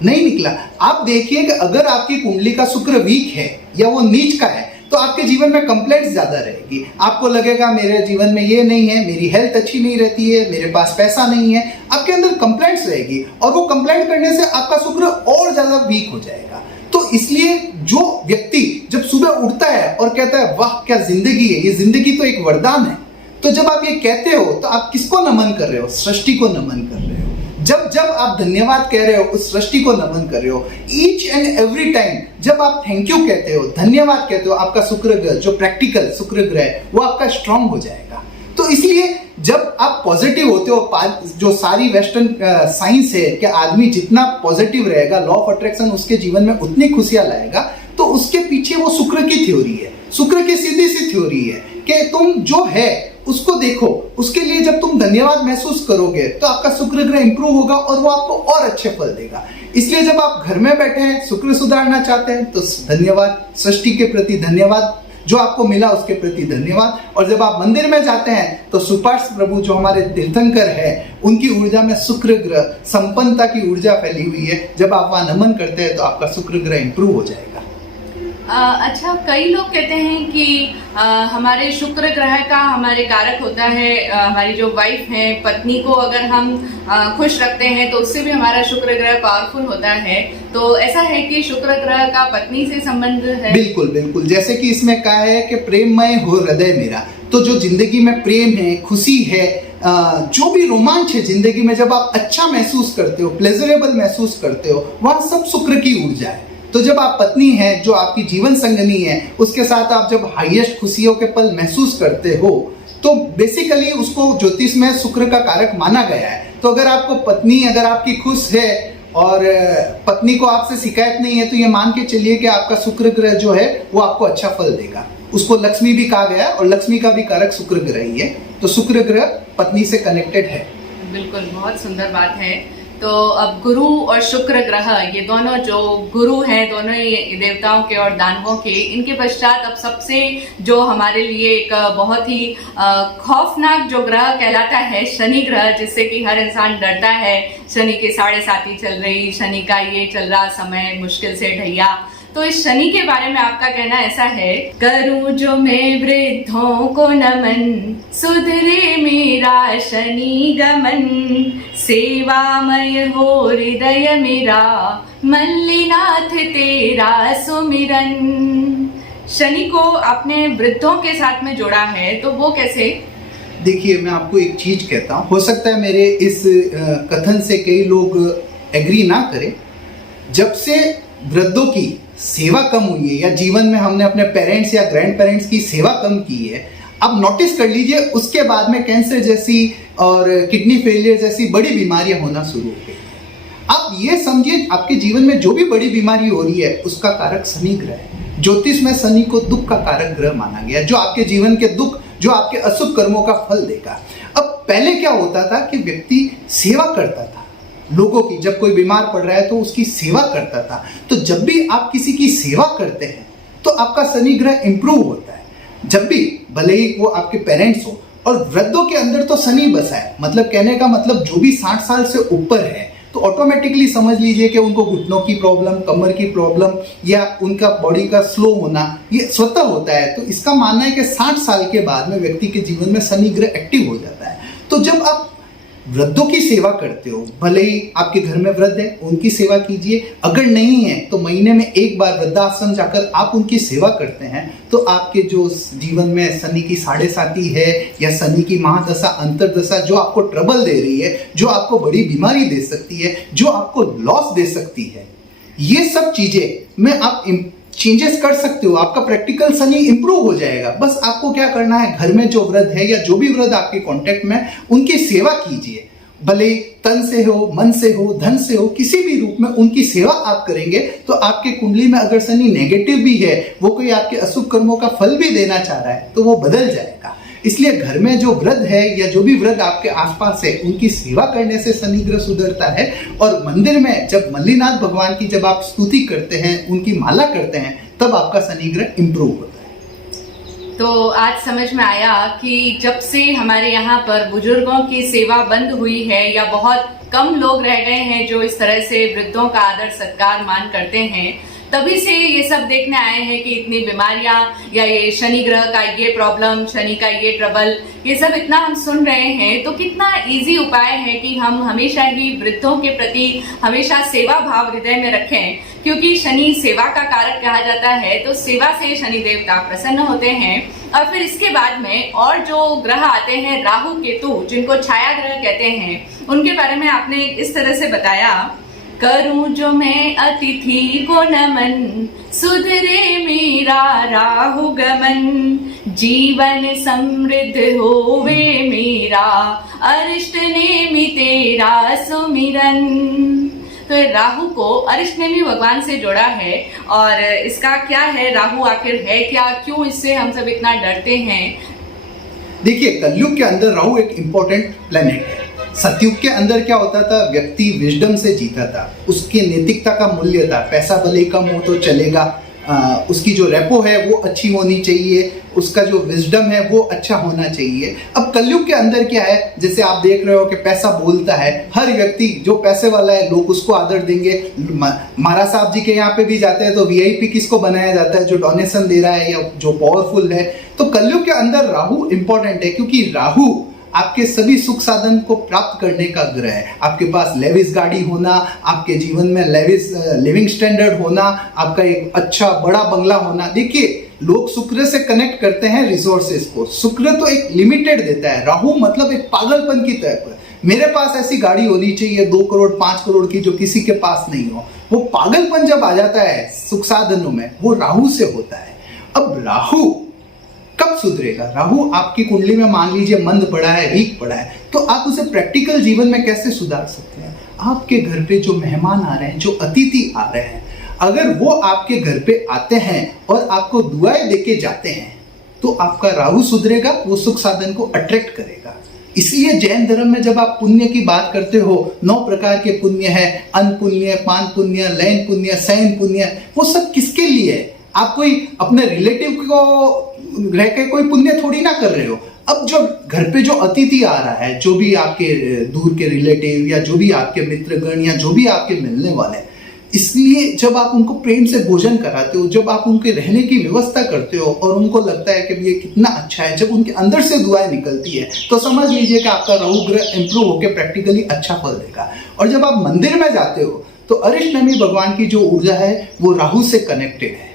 नहीं निकला। आप देखिए कि अगर आपकी कुंडली का शुक्र वीक है या वो नीच का है तो आपके जीवन में कंप्लेंट्स ज्यादा रहेगी। आपको लगेगा मेरे जीवन में ये नहीं है, मेरी हेल्थ अच्छी नहीं रहती है, मेरे पास पैसा नहीं है, आपके अंदर कंप्लेंट्स रहेगी और वो कंप्लेंट करने से आपका शुक्र और ज्यादा वीक हो जाएगा। तो इसलिए जो व्यक्ति जब सुबह उठता है और कहता है वाह क्या जिंदगी है, ये जिंदगी तो एक वरदान है, तो जब आप ये कहते हो तो आप किसको नमन कर रहे हो? सृष्टि को नमन कर रहे हो। जब आप धन्यवाद कह रहे हो, उस सृष्टि को नमन कर रहे हो। ईच एंड एवरी टाइम जब आप थैंक यू कहते हो, धन्यवाद कहते हो, आपका शुक्र ग्रह, जो प्रैक्टिकल शुक्र ग्रह है, वो आपका स्ट्रांग हो जाएगा। तो इसलिए जब आप पॉजिटिव होते हो, जो सारी वेस्टर्न साइंस है कि आदमी जितना पॉजिटिव रहेगा, लॉ ऑफ अट्रैक्शन उसके जीवन में उतनी खुशियां लाएगा, तो उसके पीछे वो शुक्र की थ्योरी है। शुक्र की सीधी सी थ्योरी है कि तुम जो है उसको देखो। उसके लिए जब तुम धन्यवाद महसूस करोगे तो आपका शुक्र ग्रह इंप्रूव होगा और वो आपको और अच्छे फल देगा। इसलिए जब आप घर में बैठे हैं, शुक्र सुधारना चाहते हैं, तो धन्यवाद, सृष्टि के प्रति धन्यवाद, जो आपको मिला उसके प्रति धन्यवाद। और जब आप मंदिर में जाते हैं तो सुपार्श प्रभु जो हमारे तीर्थंकर है, उनकी ऊर्जा में शुक्र ग्रह संपन्नता की ऊर्जा फैली हुई है। जब आप वहां नमन करते हैं तो आपका शुक्र ग्रह इंप्रूव हो जाएगा। अच्छा, कई लोग कहते हैं कि हमारे शुक्र ग्रह का हमारे कारक होता है हमारी जो वाइफ है, पत्नी को अगर हम खुश रखते हैं तो उससे भी हमारा शुक्र ग्रह पावरफुल होता है। तो ऐसा है कि शुक्र ग्रह का पत्नी से संबंध है? बिल्कुल बिल्कुल, जैसे कि इसमें कहा है कि प्रेममय हो हृदय मेरा। तो जो जिंदगी में प्रेम है, खुशी है, जो भी रोमांच है जिंदगी में, जब आप अच्छा महसूस करते हो, प्लेजरेबल महसूस करते हो, वहां सब शुक्र की ऊर्जा है। तो जब आप पत्नी है, जो आपकी जीवन संगनी है, उसके साथ आप जब हाईएस्ट खुशियों के पल महसूस करते हो, तो बेसिकली उसको ज्योतिष में शुक्र का कारक माना गया है। तो अगर आपको पत्नी अगर आपकी खुश है और पत्नी को आपसे शिकायत नहीं है, तो ये मान के चलिए कि आपका शुक्र ग्रह जो है वो आपको अच्छा फल देगा। उसको लक्ष्मी भी कहा गया और लक्ष्मी का भी कारक शुक्र ग्रह ही है। तो शुक्र ग्रह पत्नी से कनेक्टेड है। बिल्कुल, बहुत सुंदर बात है। तो अब गुरु और शुक्र ग्रह, ये दोनों जो गुरु हैं, दोनों ही देवताओं के और दानवों के, इनके पश्चात अब सबसे जो हमारे लिए एक बहुत ही खौफनाक जो ग्रह कहलाता है, शनि ग्रह, जिससे कि हर इंसान डरता है। शनि के 7.5 चल रही, शनि का ये चल रहा समय मुश्किल से ढैया। तो इस शनि के बारे में आपका कहना ऐसा है, करूं जो मैं वृद्धों को नमन, सुधरे मेरा शनि गमन, सेवामय हो हृदय मेरा, मल्लिनाथ तेरा सुमिरन। शनि को आपने वृद्धों के साथ में जोड़ा है, तो वो कैसे? देखिए, मैं आपको एक चीज कहता हूँ, हो सकता है मेरे इस कथन से कई लोग एग्री ना करें। जब से वृद्धों की सेवा कम हुई है, या जीवन में हमने अपने पेरेंट्स या ग्रैंड पेरेंट्स की सेवा कम की है, अब नोटिस कर लीजिए उसके बाद में कैंसर जैसी और किडनी फेलियर जैसी बड़ी बीमारियां होना शुरू हो गई। आप ये समझिए, आपके जीवन में जो भी बड़ी बीमारी हो रही है उसका कारक शनि ग्रह है। ज्योतिष में शनि को दुख का कारक ग्रह माना गया, जो आपके जीवन के दुख, जो आपके अशुभ कर्मों का फल देगा। अब पहले क्या होता था कि व्यक्ति सेवा करता था लोगों की, जब कोई बीमार पड़ रहा है तो उसकी सेवा करता था। तो जब भी आप किसी की सेवा करते हैं तो आपका शनि ग्रह इंप्रूव होता है। जब भी, भले ही वो आपके पेरेंट्स हो, और वृद्धों के अंदर तो शनि बसा है, मतलब कहने का मतलब जो भी 60 साल से ऊपर है, तो ऑटोमेटिकली समझ लीजिए कि उनको घुटनों की प्रॉब्लम, कमर की प्रॉब्लम, या उनका बॉडी का स्लो होना, ये स्वतः होता है। तो इसका मानना है कि 60 साल के बाद में व्यक्ति के जीवन में शनि ग्रह एक्टिव हो जाता है। तो जब आप वृद्धों की सेवा करते हो, भले ही आपके घर में वृद्ध है, उनकी सेवा कीजिए। अगर नहीं है तो महीने में एक बार वृद्धाश्रम जाकर आप उनकी सेवा करते हैं, तो आपके जो जीवन में शनि की 7.5 है, या शनि की महादशा, अंतरदशा, जो आपको ट्रबल दे रही है, जो आपको बड़ी बीमारी दे सकती है, जो आपको लॉस दे सकती है, ये सब चीजें में आप चेंजेस कर सकते हो। आपका प्रैक्टिकल शनि इंप्रूव हो जाएगा। बस आपको क्या करना है, घर में जो वृद्ध है या जो भी वृद्ध आपके कांटेक्ट में, उनकी सेवा कीजिए। भले तन से हो, मन से हो, धन से हो, किसी भी रूप में उनकी सेवा आप करेंगे तो आपके कुंडली में अगर शनि नेगेटिव भी है, वो कोई आपके अशुभ कर्मों का फल भी देना चाह रहा है, तो वो बदल जाएगा। इसलिए घर में जो वृद्ध है या जो भी वृद्ध आपके आसपास है, उनकी सेवा करने से शनि ग्रह सुधरता है। और मंदिर में जब मल्लिनाथ भगवान की जब आप स्तुति करते हैं, उनकी माला करते हैं, तब आपका शनि ग्रह इंप्रूव होता है। तो आज समझ में आया कि जब से हमारे यहाँ पर बुजुर्गों की सेवा बंद हुई है, या बहुत कम लोग रह गए हैं जो इस तरह से वृद्धों का आदर सत्कार मान करते हैं, तभी से ये सब देखने आए हैं कि इतनी बीमारियां, या ये शनि ग्रह का ये प्रॉब्लम, शनि का ये ट्रबल, ये सब इतना हम सुन रहे हैं। तो कितना इजी उपाय है कि हम हमेशा ही वृद्धों के प्रति हमेशा सेवा भाव हृदय में रखें, क्योंकि शनि सेवा का कारक कहा जाता है। तो सेवा से शनि देवता प्रसन्न होते हैं। और फिर इसके बाद में और जो ग्रह आते हैं, राहु केतु, जिनको छाया ग्रह कहते हैं, उनके बारे में आपने इस तरह से बताया, करूं जो मैं अतिथि को नमन, सुधरे मेरा राहु गमन, जीवन समृद्ध होवे मेरा, अरिष्ट नेमि तेरा सुमिरन। तो राहु को अरिष्ट नेमि भगवान से जोड़ा है। और इसका क्या है, राहु आखिर है क्या, क्यों इससे हम सब इतना डरते हैं? देखिए, कलयुग के अंदर राहु एक इंपॉर्टेंट प्लेनेट है। सतयुग के अंदर क्या होता था, व्यक्ति विजडम से जीता था, उसकी नैतिकता का मूल्य था, पैसा भले कम हो तो चलेगा, उसकी जो रेपो है वो अच्छी होनी चाहिए, उसका जो विजडम है वो अच्छा होना चाहिए। अब कलयुग के अंदर क्या है, जैसे आप देख रहे हो कि पैसा बोलता है, हर व्यक्ति जो पैसे वाला है लोग उसको आदर देंगे। महाराज साहब जी के यहाँ पे भी जाते हैं तो वीआईपी किसको बनाया जाता है, जो डोनेशन दे रहा है या जो पावरफुल है। तो कलयुग के अंदर राहु इंपॉर्टेंट है, क्योंकि राहु आपके सभी सुख साधन को प्राप्त करने का ग्रह है। आपके पास लेविस गाड़ी होना, आपके जीवन में लेविस लिविंग स्टैंडर्ड होना, आपका एक अच्छा बड़ा बंगला होना। देखिए, लोग शुक्र से कनेक्ट करते हैं रिसोर्सेज को। शुक्र तो एक लिमिटेड देता है, राहु मतलब एक पागलपन की तरफ। मेरे पास ऐसी गाड़ी होनी चाहिए 2 करोड़ 5 करोड़ की जो किसी के पास नहीं हो। वो पागलपन जब आ जाता है सुख साधनों में, वो राहु से होता है। अब राहु कब सुधरेगा? राहु आपकी कुंडली में मान लीजिए मंद पड़ा है, वीक पड़ा है, तो आप उसे प्रैक्टिकल जीवन में कैसे सुधार सकते हैं? आपके घर पे जो मेहमान आ रहे हैं, जो अतिथि आ रहे हैं, अगर वो आपके घर पे आते हैं और आपको दुआएं देके जाते हैं, तो आपका राहु सुधरेगा, वो सुख साधन को अट्रैक्ट करेगा। इसलिए जैन धर्म में जब आप पुण्य की बात करते हो, 9 प्रकार के पुण्य है, अन्न पुण्य, पान पुण्य, लयन पुण्य, शयन पुण्य, वो सब किसके लिए है? आप कोई अपने रिलेटिव को रह के कोई पुण्य थोड़ी ना कर रहे हो। अब जो घर पे जो अतिथि आ रहा है, जो भी आपके दूर के रिलेटिव या जो भी आपके मित्रगण या जो भी आपके मिलने वाले, इसलिए जब आप उनको प्रेम से भोजन कराते हो, जब आप उनके रहने की व्यवस्था करते हो और उनको लगता है कि ये कितना अच्छा है, जब उनके अंदर से दुआएं निकलती है, तो समझ लीजिए कि आपका राहु ग्रह इंप्रूव होकर प्रैक्टिकली अच्छा फल देगा। और जब आप मंदिर में जाते हो तो अरिष्टनेमी भगवान की जो ऊर्जा है वो राहु से कनेक्टेड है,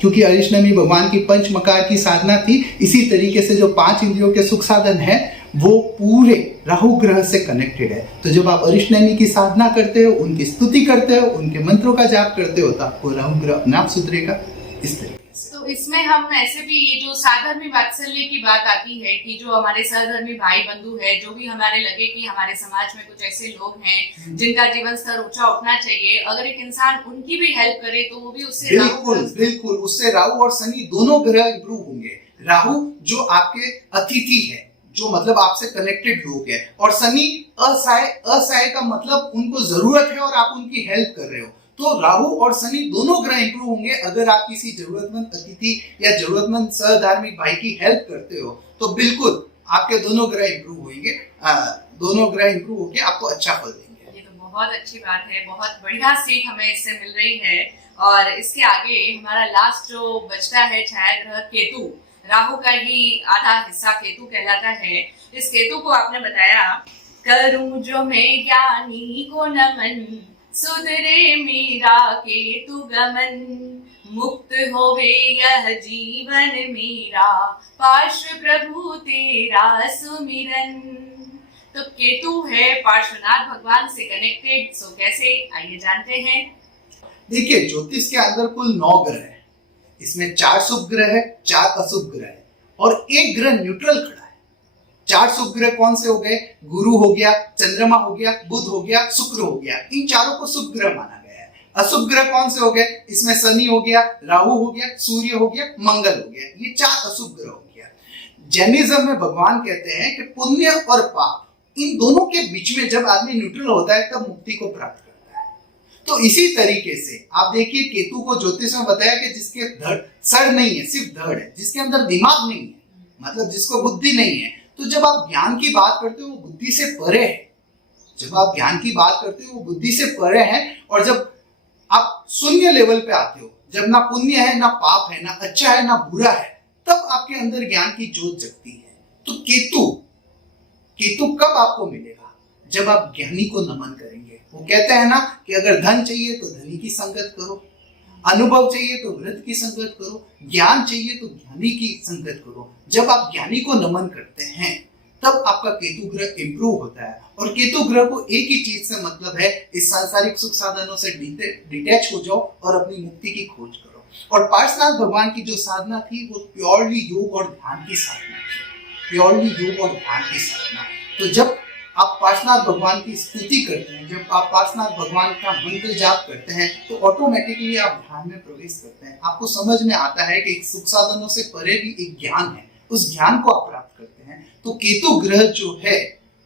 क्योंकि अरिष्टनेमी भगवान की पंचमकार की साधना थी। इसी तरीके से जो 5 इंद्रियों के सुख साधन है वो पूरे राहु ग्रह से कनेक्टेड है। तो जब आप अरिष्टनेमी की साधना करते हो, उनकी स्तुति करते हो, उनके मंत्रों का जाप करते हो, तो आपको राहु ग्रह अपने आप सुधरेगा। इस तरीके से तो इसमें हम ऐसे भी, ये जो साधर्मी वात्सल्य की बात आती है कि जो हमारे सहधर्मी भाई बंधु है, जो भी हमारे लगे कि हमारे समाज में कुछ ऐसे लोग हैं जिनका जीवन स्तर ऊंचा उठना चाहिए, अगर एक इंसान उनकी भी हेल्प करे तो वो भी उससे बिल्कुल उससे राहु और शनि दोनों ग्रह इंप्रूव होंगे। राहु जो आपके अतिथि है, जो मतलब आपसे कनेक्टेड लोग है, और शनि असहाय का मतलब उनको जरूरत है और आप उनकी हेल्प कर रहे हो। तो राहु और शनि दोनों ग्रह इंप्रूव होंगे अगर आप किसी जरूरतमंद अतिथि या जरूरतमंद सहधार्मिक भाई की हेल्प करते हो, तो बिल्कुल आपके दोनों ग्रह इंप्रूव होंगे। दोनों ग्रह इंप्रूव होकर आपको अच्छा फल देंगे। ये तो बहुत अच्छी बात है, बहुत बढ़िया सीख हमें इससे मिल रही है। और इसके आगे हमारा लास्ट जो बचता है छाया ग्रह केतु, राहु का ही आधा हिस्सा केतु कहलाता है। इस केतु को आपने बताया, करूं जो मैं ज्ञानी को नमन, सुधरे मेरा केतु गमन, मुक्त होवे यह जीवन मेरा, पार्श्व प्रभु तेरा सुमिरन। तो केतु है पार्श्वनाथ भगवान से कनेक्टेड, सो कैसे, आइए जानते हैं। देखिए, ज्योतिष के अंदर कुल 9 ग्रह है। इसमें 4 शुभ ग्रह है, 4 अशुभ ग्रह है और 1 ग्रह न्यूट्रल खड़ा है। 4 शुभ ग्रह कौन से हो गए? गुरु हो गया, चंद्रमा हो गया, बुध हो गया, शुक्र हो गया। इन चारों को शुभ ग्रह माना गया है। अशुभ ग्रह कौन से हो गए? इसमें शनि हो गया, राहु हो गया, सूर्य हो गया, मंगल हो गया। ये 4 अशुभ ग्रह हो गया। जैनिज्म में भगवान कहते हैं कि पुण्य और पाप, इन दोनों के बीच में जब आदमी न्यूट्रल होता है तब मुक्ति को प्राप्त करता है। तो इसी तरीके से आप देखिए, केतु को ज्योतिष में बताया कि जिसके सर नहीं है, सिर्फ धड़ है, जिसके अंदर दिमाग नहीं है, मतलब जिसको बुद्धि नहीं है। तो जब आप ज्ञान की बात करते हो वो बुद्धि से परे है। जब आप ज्ञान की बात करते हो वो बुद्धि से परे है। और जब आप शून्य लेवल पे आते हो, जब ना पुण्य है, ना पाप है, ना अच्छा है, ना बुरा है, तब आपके अंदर ज्ञान की ज्योत जगती है। तो केतु कब आपको मिलेगा? जब आप ज्ञानी को नमन करेंगे। वो कहते हैं ना कि अगर धन चाहिए तो धनी की संगत करो, अनुभव चाहिए तो वृद्ध की संगत करो, ज्ञान चाहिए तो ज्ञानी की संगत करो। जब आप ज्ञानी को नमन करते हैं तब आपका केतु ग्रह इंप्रूव होता है। और केतु ग्रह को एक ही चीज से मतलब है, इस सांसारिक सुख साधनों से डिटैच हो जाओ और अपनी मुक्ति की खोज करो। और पार्श्वनाथ भगवान की जो साधना थी वो प्योरली योग और ध्यान की साधना थी, प्योरली योग और ध्यान की साधना। तो जब आप पार्श्वनाथ भगवान की स्तुति करते हैं, जब आप पार्श्वनाथ भगवान का मंत्र जाप करते हैं, तो ऑटोमेटिकली आप ध्यान में प्रवेश करते हैं। आपको समझ में आता है कि सुख साधनों से परे भी एक ज्ञान है, उस ज्ञान को आप प्राप्त करते हैं। तो केतु ग्रह जो है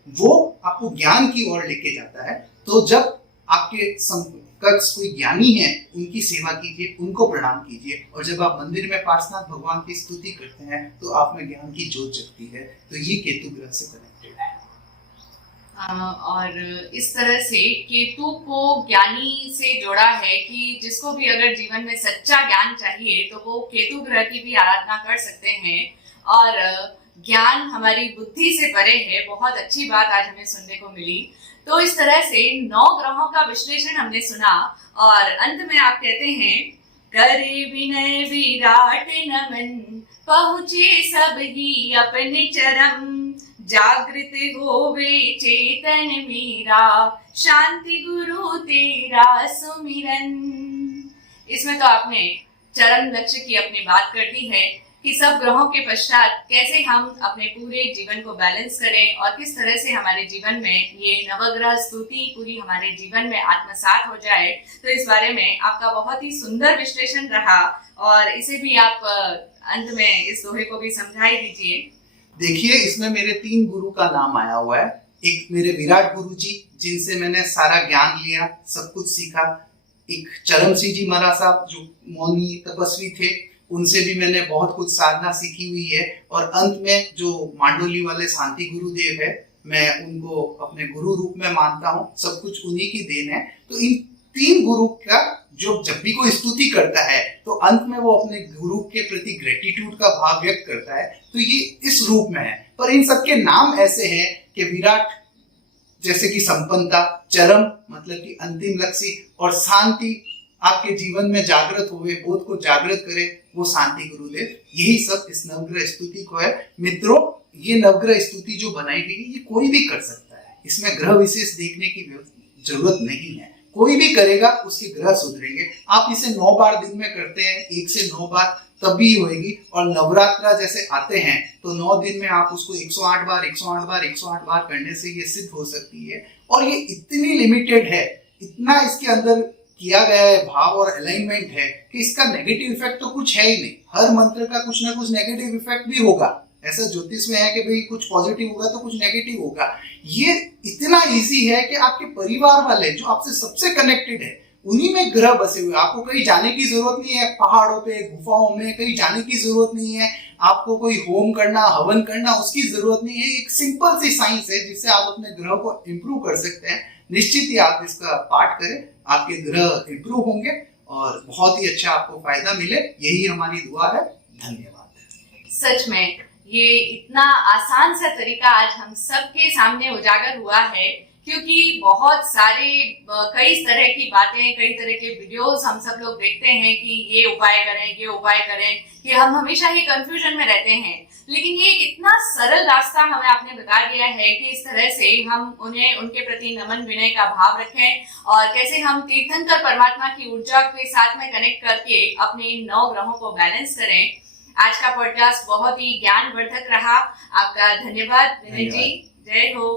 वो आपको ज्ञान की ओर लेके जाता है। तो जब आपके समकक्ष कोई ज्ञानी है उनकी सेवा कीजिए, उनको प्रणाम कीजिए, और जब आप मंदिर में पार्श्वनाथ भगवान की स्तुति करते हैं तो आप में ज्ञान की ज्योत जगती है। तो ये केतु ग्रह से कनेक्टेड है। और इस तरह से केतु को ज्ञानी से जोड़ा है कि जिसको भी अगर जीवन में सच्चा ज्ञान चाहिए तो वो केतु ग्रह की भी आराधना कर सकते हैं। और ज्ञान हमारी बुद्धि से परे है। बहुत अच्छी बात आज हमें सुनने को मिली। तो इस तरह से 9 ग्रहों का विश्लेषण हमने सुना और अंत में आप कहते हैं, करे विनय विराट नमन, पहुँचे सब ही अपने चरम, जागृत होवे चेतन मीरा, शांति गुरु तेरा सुमिरन। इसमें तो आपने चरम लक्ष्य की अपनी बात कर दी है कि सब ग्रहों के पश्चात कैसे हम अपने पूरे जीवन को बैलेंस करें और किस तरह से हमारे जीवन में ये नवग्रह स्तुति पूरी हमारे जीवन में आत्मसात हो जाए। तो इस बारे में आपका बहुत ही सुंदर विश्लेषण रहा और इसे भी आप अंत में इस दोहे को भी समझाई दीजिए। देखिए, इसमें मेरे 3 गुरु का नाम आया हुआ है। एक मेरे विराट गुरु जी, जिनसे मैंने सारा ज्ञान लिया, सब कुछ सीखा। एक चरम सिंह जी महाराज साहब जो मौनी तपस्वी थे, उनसे भी मैंने बहुत कुछ साधना सीखी हुई है। और अंत में जो मांडोली वाले शांति गुरुदेव है, मैं उनको अपने गुरु रूप में मानता हूँ। सब कुछ उन्हीं की देन है। तो इन 3 गुरु का जो जब भी कोई स्तुति करता है तो अंत में वो अपने गुरु के प्रति ग्रेटिट्यूड का भाव व्यक्त करता है। तो ये इस रूप में है। पर इन सबके नाम ऐसे हैं कि विराट जैसे कि संपन्नता, चरम मतलब कि अंतिम लक्ष्य, और शांति आपके जीवन में जागृत हुए, बोध को जागृत करे, वो शांति गुरुदेव। यही सब इस नवग्रह स्तुति को है। मित्रों, ये नवग्रह स्तुति जो बनाई गई है ये कोई भी कर सकता है। इसमें ग्रह विशेष देखने की जरूरत नहीं है। कोई भी करेगा उसके ग्रह सुधरेंगे। आप इसे 9 बार दिन में करते हैं, 1 से 9 बार, तभी होगी। और नवरात्रा जैसे आते हैं तो 9 दिन में आप उसको 108 बार 108 बार 108 बार करने से ये सिद्ध हो सकती है। और ये इतनी लिमिटेड है, इतना इसके अंदर किया गया है भाव और अलाइनमेंट है कि इसका नेगेटिव इफेक्ट तो कुछ है ही नहीं। हर मंत्र का कुछ ना कुछ नेगेटिव इफेक्ट भी होगा। ऐसा ज्योतिष में है कि भाई कुछ पॉजिटिव होगा तो कुछ नेगेटिव होगा। ये इतना इजी है कि आपके परिवार वाले जो आपसे सबसे कनेक्टेड है उन्हीं में ग्रह बसे हुए। आपको कहीं जाने की जरूरत नहीं है, पहाड़ों पे, गुफाओं में कहीं जाने की जरूरत नहीं है। आपको कोई होम करना, हवन करना, उसकी जरूरत नहीं है। एक सिंपल सी साइंस है जिससे आप अपने ग्रह को इम्प्रूव कर सकते हैं। निश्चित ही आप इसका पाठ करें, आपके ग्रह इम्प्रूव होंगे और बहुत ही अच्छा आपको फायदा मिले। यही हमारी दुआ है। धन्यवाद। सच में ये इतना आसान सा तरीका आज हम सबके सामने उजागर हुआ है, क्योंकि बहुत सारे कई तरह की बातें, कई तरह के वीडियोस हम सब लोग देखते हैं कि ये उपाय करें, ये उपाय करें, कि हम हमेशा ही कंफ्यूजन में रहते हैं। लेकिन ये इतना सरल रास्ता हमें आपने बता दिया है कि इस तरह से हम उन्हें, उनके प्रति नमन विनय का भाव रखें और कैसे हम तीर्थंकर परमात्मा की ऊर्जा के साथ में कनेक्ट करके अपने 9 ग्रहों को बैलेंस करें। आज का पॉडकास्ट बहुत ही ज्ञानवर्धक रहा। आपका धन्यवाद विनय जी। जय हो।